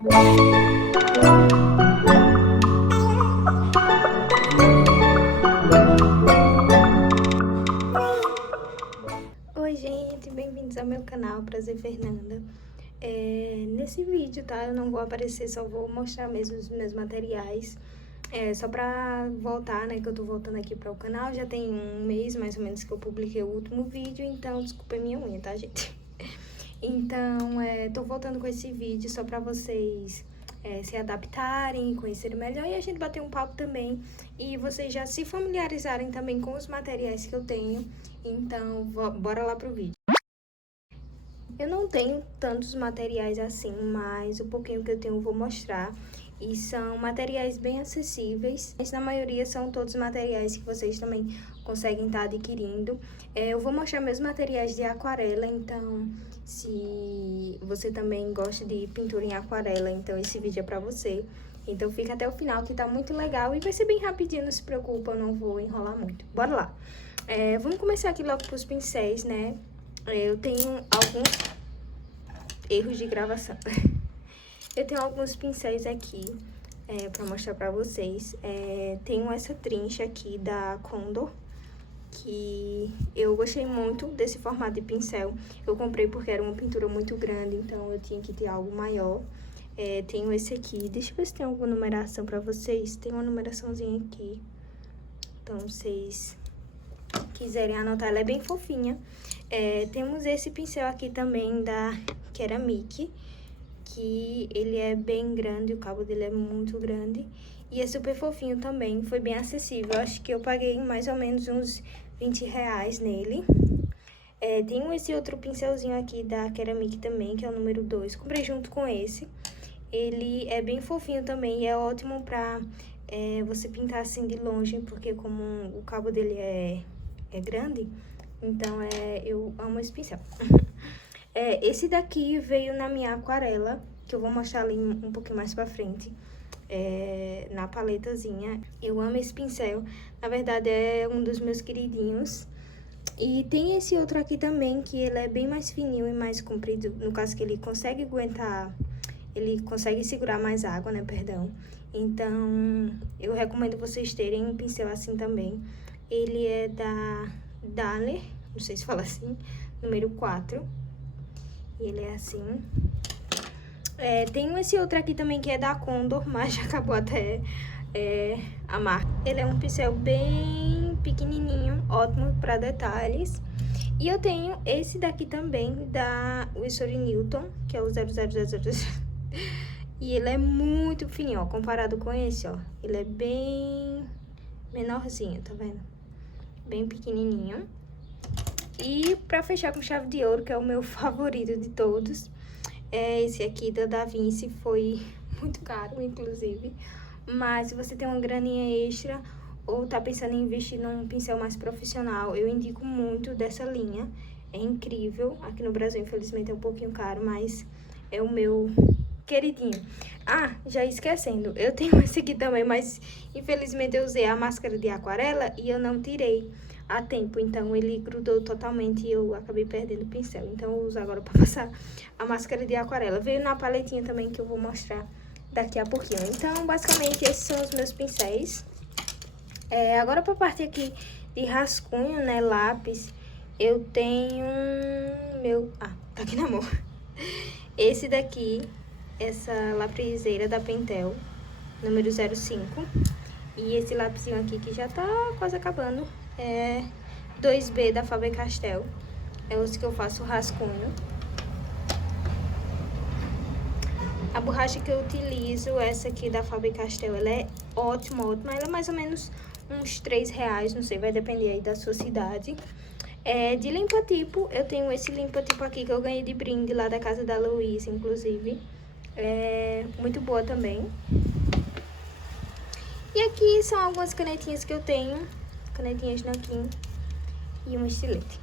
Oi gente, bem-vindos ao meu canal, prazer Fernanda. Nesse vídeo, tá, eu não vou aparecer, só vou mostrar mesmo os meus materiais. Só pra voltar, né, que eu tô voltando aqui para o canal, já tem um mês mais ou menos que eu publiquei o último vídeo, então desculpa a minha unha, tá gente? Então, tô voltando com esse vídeo só pra vocês se adaptarem, conhecerem melhor e a gente bater um papo também. E vocês já se familiarizarem também com os materiais que eu tenho. Então, bora lá pro vídeo. Eu não tenho tantos materiais assim, mas o pouquinho que eu tenho eu vou mostrar. E são materiais bem acessíveis, mas na maioria são todos materiais que vocês também conseguem estar adquirindo. Eu vou mostrar meus materiais de aquarela, então se você também gosta de pintura em aquarela, então esse vídeo é pra você. Então fica até o final que tá muito legal e vai ser bem rapidinho, não se preocupa, eu não vou enrolar muito. Bora lá! Vamos começar aqui logo pros pincéis, né? Eu tenho alguns erros de gravação. Eu tenho alguns pincéis aqui pra mostrar pra vocês. Tenho essa trincha aqui da Condor, que eu gostei muito desse formato de pincel. Eu comprei porque era uma pintura muito grande, então eu tinha que ter algo maior. Tenho esse aqui, deixa eu ver se tem alguma numeração pra vocês. Tem uma numeraçãozinha aqui, então vocês quiserem anotar, ela é bem fofinha. Temos esse pincel aqui também da Ceramic, que ele é bem grande, o cabo dele é muito grande e é super fofinho também, foi bem acessível. Eu acho que eu paguei mais ou menos uns 20 reais nele. Tenho esse outro pincelzinho aqui da Ceramic também, que é o número 2, comprei junto com esse. Ele é bem fofinho também e é ótimo pra você pintar assim de longe, porque como o cabo dele é grande, então eu amo esse pincel. Esse daqui veio na minha aquarela, que eu vou mostrar ali um pouquinho mais pra frente, na paletazinha. Eu amo esse pincel, na verdade é um dos meus queridinhos. E tem esse outro aqui também, que ele é bem mais fininho e mais comprido, no caso que ele consegue aguentar, ele consegue segurar mais água, né, perdão. Então, eu recomendo vocês terem um pincel assim também. Ele é da Daler, não sei se fala assim, número 4. E ele é assim. Tem esse outro aqui também que é da Condor, mas já acabou até a marca. Ele é um pincel bem pequenininho, ótimo para detalhes. E eu tenho esse daqui também da Winsor & Newton, que é o 00000. E ele é muito fininho, ó, comparado com esse, ó. Ele é bem menorzinho, tá vendo? Bem pequenininho. E pra fechar com chave de ouro, que é o meu favorito de todos, esse aqui da Da Vinci. Foi muito caro, inclusive. Mas se você tem uma graninha extra ou tá pensando em investir num pincel mais profissional, eu indico muito dessa linha. É incrível. Aqui no Brasil, infelizmente, é um pouquinho caro, mas é o meu queridinho. Ah, já esquecendo, eu tenho esse aqui também, mas infelizmente eu usei a máscara de aquarela e eu não tirei a tempo, então ele grudou totalmente e eu acabei perdendo o pincel. Então eu uso agora para passar a máscara de aquarela. Veio na paletinha também, que eu vou mostrar daqui a pouquinho. Então, basicamente, esses são os meus pincéis. Agora pra parte aqui de rascunho, né, lápis, eu tenho tá aqui na mão. Esse daqui, essa lapiseira da Pentel, número 05. E esse lapisinho aqui que já tá quase acabando, é 2B da Faber-Castell. É os que eu faço rascunho. A borracha que eu utilizo, essa aqui da Faber-Castell, ela é ótima, ótima. Ela é mais ou menos uns 3 reais, não sei, vai depender aí da sua cidade. De limpa-tipo, eu tenho esse limpa-tipo aqui que eu ganhei de brinde lá da casa da Luísa, inclusive. Muito boa também. E aqui são algumas canetinhas que eu tenho. Canetinhas Nanquim e um estilete.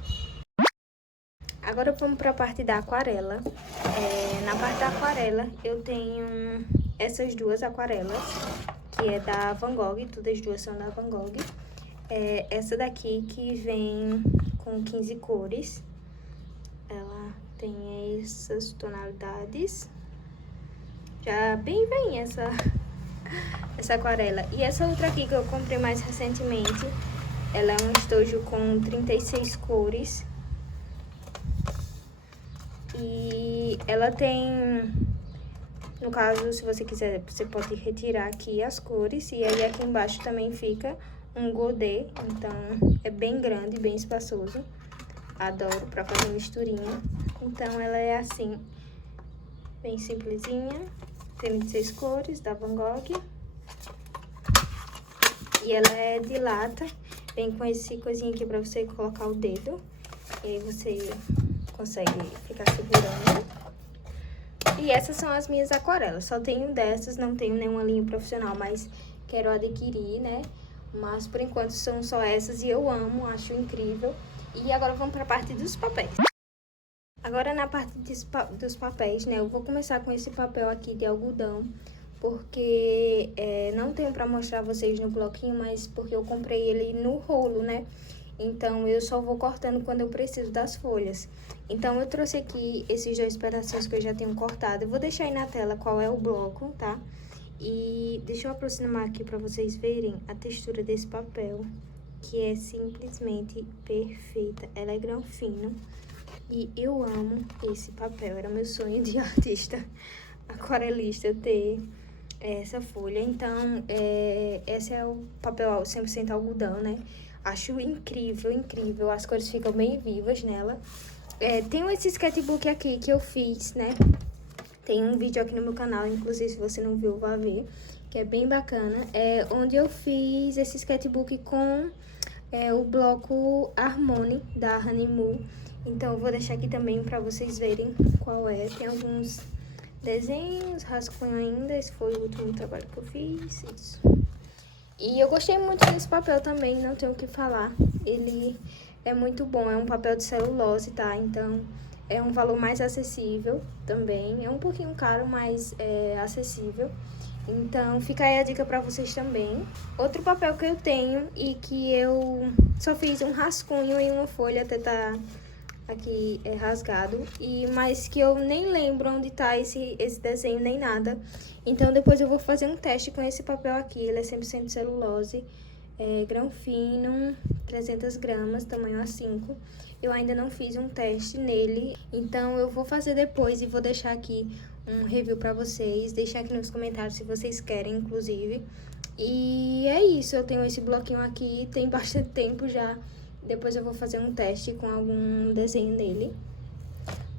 Agora vamos para a parte da aquarela. Na parte da aquarela eu tenho essas duas aquarelas, que é da Van Gogh, todas as duas são da Van Gogh. Essa daqui que vem com 15 cores. Ela tem essas tonalidades. Já bem vem essa aquarela. E essa outra aqui que eu comprei mais recentemente, ela é um estojo com 36 cores. E ela tem, no caso, se você quiser, você pode retirar aqui as cores. E aí aqui embaixo também fica um godê, então é bem grande, bem espaçoso. Adoro pra fazer misturinha. Então ela é assim, bem simplesinha. Tem 26 cores, da Van Gogh. E ela é de lata. Vem com esse coisinho aqui pra você colocar o dedo. E aí você consegue ficar segurando. E essas são as minhas aquarelas. Só tenho dessas, não tenho nenhuma linha profissional, mas quero adquirir, né? Mas por enquanto são só essas e eu amo, acho incrível. E agora vamos pra parte dos papéis. Agora na parte dos papéis, né? Eu vou começar com esse papel aqui de algodão. Porque não tenho pra mostrar vocês no bloquinho, mas porque eu comprei ele no rolo, né? Então, eu só vou cortando quando eu preciso das folhas. Então, eu trouxe aqui esses 2 pedacinhos que eu já tenho cortado. Eu vou deixar aí na tela qual é o bloco, tá? E deixa eu aproximar aqui pra vocês verem a textura desse papel, que é simplesmente perfeita. Ela é grão fino e eu amo esse papel. Era meu sonho de artista aquarelista ter essa folha. Então, esse é o papel 100% algodão, né? Acho incrível, incrível. As cores ficam bem vivas nela. Tem esse sketchbook aqui que eu fiz, né? Tem um vídeo aqui no meu canal, inclusive se você não viu, vá ver. Que é bem bacana. Onde eu fiz esse sketchbook com o bloco Harmony da Honeymoon. Então eu vou deixar aqui também pra vocês verem qual é. Tem alguns desenhos, rascunho ainda. Esse foi o último trabalho que eu fiz. Isso. E eu gostei muito desse papel também, não tenho o que falar. Ele é muito bom, é um papel de celulose, tá? Então, é um valor mais acessível também. É um pouquinho caro, mas é acessível. Então, fica aí a dica pra vocês também. Outro papel que eu tenho e que eu só fiz um rascunho em uma folha até tá aqui rasgado, mas que eu nem lembro onde tá esse desenho nem nada. Então depois eu vou fazer um teste com esse papel aqui. Ele é 100% celulose, grão fino, 300 gramas, tamanho A5. Eu ainda não fiz um teste nele, então eu vou fazer depois e vou deixar aqui um review pra vocês. Deixar aqui nos comentários se vocês querem, inclusive. E é isso, eu tenho esse bloquinho aqui, tem bastante tempo já. Depois eu vou fazer um teste com algum desenho nele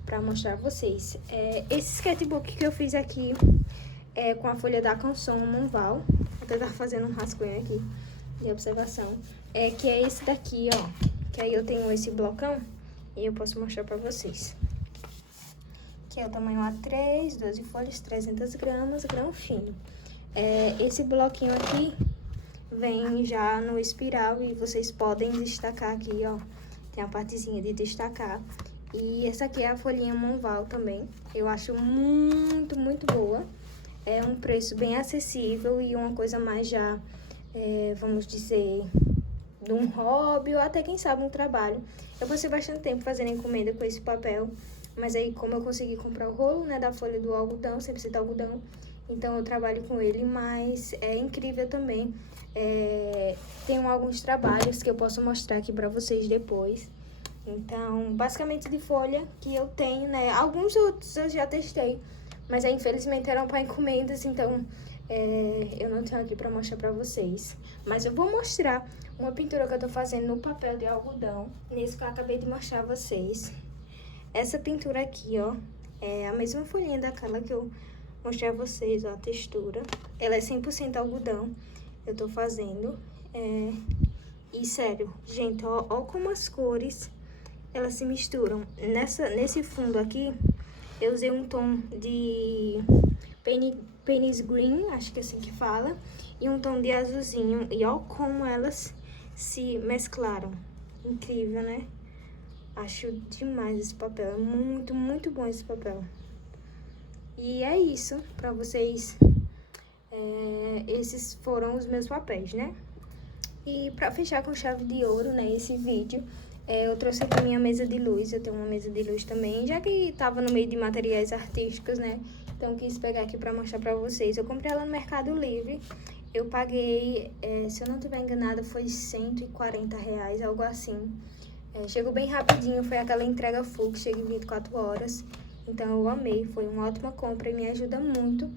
pra mostrar a vocês. Esse sketchbook que eu fiz aqui é com a folha da Canson Monval. Vou tentar fazer um rascunho aqui de observação. Que é esse daqui, ó. Que aí eu tenho esse blocão e eu posso mostrar pra vocês. Que é o tamanho A3, 12 folhas, 300 gramas, grão fino. Esse bloquinho aqui vem já no espiral e vocês podem destacar aqui, ó. Tem a partezinha de destacar. E essa aqui é a folhinha Monval também. Eu acho muito, muito boa. É um preço bem acessível e uma coisa mais já, vamos dizer, de um hobby ou até, quem sabe, um trabalho. Eu passei bastante tempo fazendo encomenda com esse papel, mas aí como eu consegui comprar o rolo, né, da folha do algodão, 100% algodão, então eu trabalho com ele, mas é incrível também. Tenho alguns trabalhos que eu posso mostrar aqui pra vocês depois. Então, basicamente de folha que eu tenho, né? Alguns outros eu já testei, mas aí, infelizmente eram para encomendas, então eu não tenho aqui pra mostrar pra vocês. Mas eu vou mostrar uma pintura que eu tô fazendo no papel de algodão, nesse que eu acabei de mostrar a vocês. Essa pintura aqui, ó, é a mesma folhinha daquela que eu mostrei a vocês, ó, a textura. Ela é 100% algodão, eu tô fazendo. E sério, gente, ó como as cores, elas se misturam. Nesse fundo aqui, eu usei um tom de Penis Green, acho que é assim que fala, e um tom de azulzinho. E ó como elas se mesclaram. Incrível, né? Acho demais esse papel. É muito, muito bom esse papel. E é isso, pra vocês. Esses foram os meus papéis, né? E pra fechar com chave de ouro, né, esse vídeo, eu trouxe aqui minha mesa de luz. Eu tenho uma mesa de luz também, já que tava no meio de materiais artísticos, né? Então, quis pegar aqui pra mostrar pra vocês. Eu comprei ela no Mercado Livre. Eu paguei, se eu não estiver enganada, foi R$ 140, algo assim. Chegou bem rapidinho, foi aquela entrega full que chega em 24 horas. Então, eu amei, foi uma ótima compra e me ajuda muito.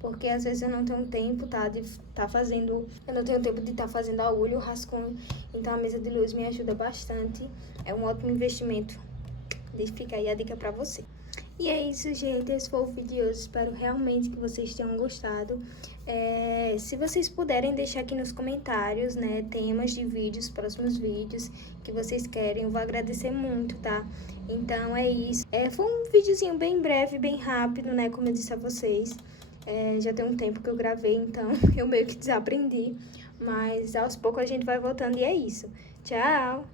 Porque às vezes eu não tenho tempo, tá, de estar fazendo... Eu não tenho tempo de estar fazendo a olho, o rascunho. Então, a mesa de luz me ajuda bastante. É um ótimo investimento. Fica aí a dica pra você. E é isso, gente. Esse foi o vídeo de hoje. Espero realmente que vocês tenham gostado. Se vocês puderem deixar aqui nos comentários, né, temas de vídeos, próximos vídeos que vocês querem, eu vou agradecer muito, tá? Então, é isso. Foi um videozinho bem breve, bem rápido, né, como eu disse a vocês. Já tem um tempo que eu gravei, então eu meio que desaprendi. Mas aos poucos a gente vai voltando e é isso. Tchau!